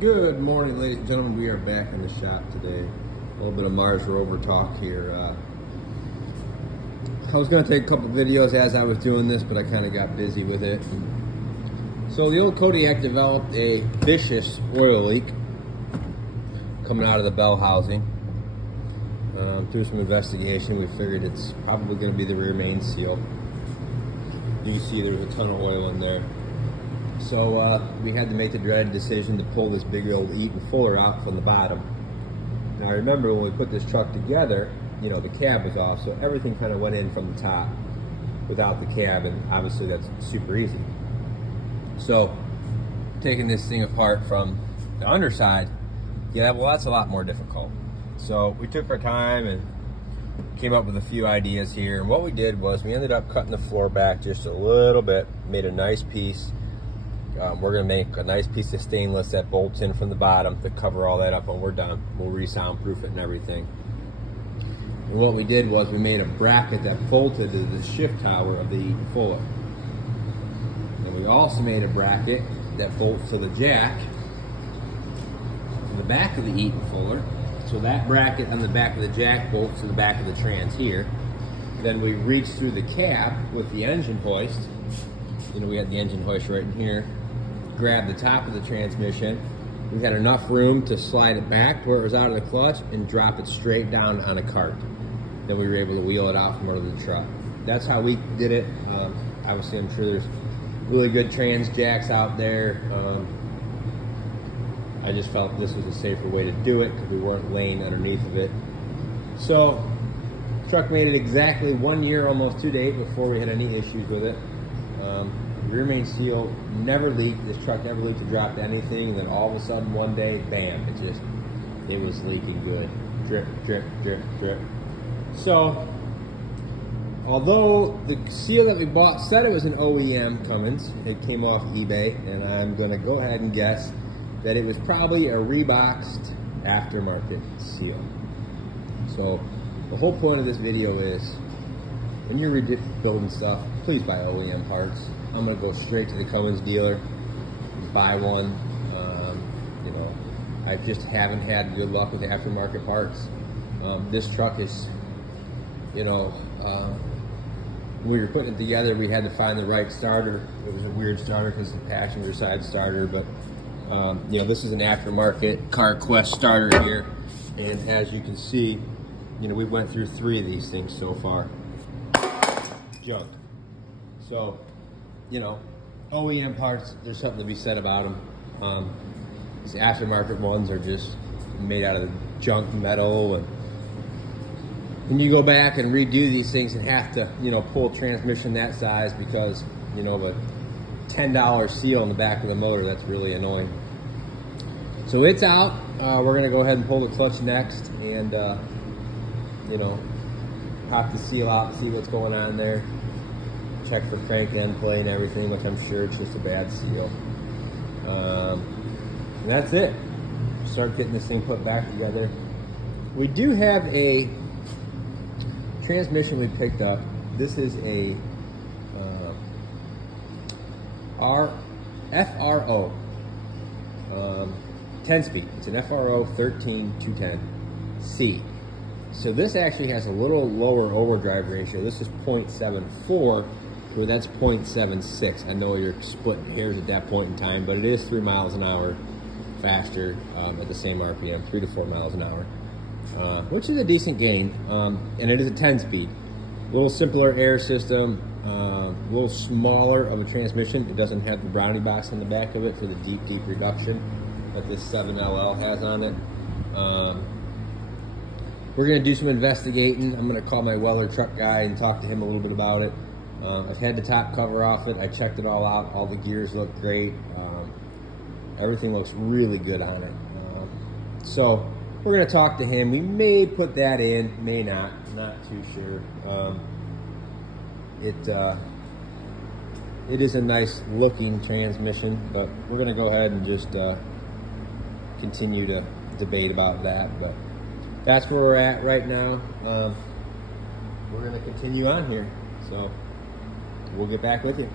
Good morning, ladies and gentlemen. We are back in the shop today. A little bit of Mars Rover talk here. I was going to take a couple videos as I was doing this, but I kind of got busy with it. So the old Kodiak developed a vicious oil leak coming out of the bell housing. Through some investigation, we figured it's probably going to be the rear main seal. You see there's a ton of oil in there. So we had to make the dreaded decision to pull this big old Eaton Fuller out from the bottom. Now remember, when we put this truck together, you know, the cab was off, so everything kind of went in from the top without the cab, and obviously that's super easy. So taking this thing apart from the underside, yeah, well, that's a lot more difficult. So we took our time and came up with a few ideas here, and what we did was we ended up cutting the floor back just a little bit, made a nice piece. We're going to make a nice piece of stainless that bolts in from the bottom to cover all that up when we're done. We'll re-soundproof it and everything. And what we did was we made a bracket that bolted to the shift tower of the Eaton Fuller. And we also made a bracket that bolts to the jack in the back of the Eaton Fuller. So that bracket on the back of the jack bolts to the back of the trans here. Then we reached through the cab with the engine hoist. You know, we had the engine hoist right in here. Grab the top of the transmission. We had enough room to slide it back to where it was out of the clutch and drop it straight down on a cart. Then we were able to wheel it out from under the truck. That's how we did it. Obviously, I'm sure there's really good trans jacks out there. I just felt this was a safer way to do it because we weren't laying underneath of it. So, the truck made it exactly 1 year, almost to date, before we had any issues with it. Rear main seal never leaked. This truck never leaked or dropped anything, and then all of a sudden one day, bam, it was leaking good. Drip, drip, drip, drip. So, although the seal that we bought said it was an OEM Cummins, it came off eBay, and I'm going to go ahead and guess that it was probably a reboxed aftermarket seal. So, the whole point of this video is, when you're rebuilding stuff, please buy OEM parts. I'm gonna go straight to the Cummins dealer, buy one. You know, I just haven't had good luck with aftermarket parts. This truck is, you know, when we were putting it together, we had to find the right starter. It was a weird starter because it's a passenger side starter, but you know, this is an aftermarket CarQuest starter here, and as you can see, you know, we went through 3 of these things so far. Junk. So, you know, OEM parts, there's something to be said about them. These aftermarket ones are just made out of junk metal, and when you go back and redo these things and have to, you know, pull a transmission that size because, you know, of a $10 seal on the back of the motor, that's really annoying. So it's out. We're going to go ahead and pull the clutch next and, you know, pop the seal out, see what's going on there. Check for crank end play and everything, which I'm sure it's just a bad seal. And that's it. Start getting this thing put back together. We do have a transmission we picked up. This is a FRO 10-speed. It's an FRO 13210C. So this actually has a little lower overdrive ratio. This is 0.74, where that's 0.76. I know you're splitting hairs at that point in time, but it is 3 miles an hour faster at the same RPM, 3 to 4 miles an hour, which is a decent gain. And it is a 10-speed. A little simpler air system, a little smaller of a transmission. It doesn't have the brownie box on the back of it for the deep reduction that this 7LL has on it. We're going to do some investigating. I'm going to call my Weller truck guy and talk to him a little bit about it. I've had the top cover off it. I checked it all out. All the gears look great. Everything looks really good on it. So we're going to talk to him. We may put that in, may not. Not too sure. It is a nice looking transmission, but we're going to go ahead and just continue to debate about that. But that's where we're at right now. We're going to continue on here, so we'll get back with you.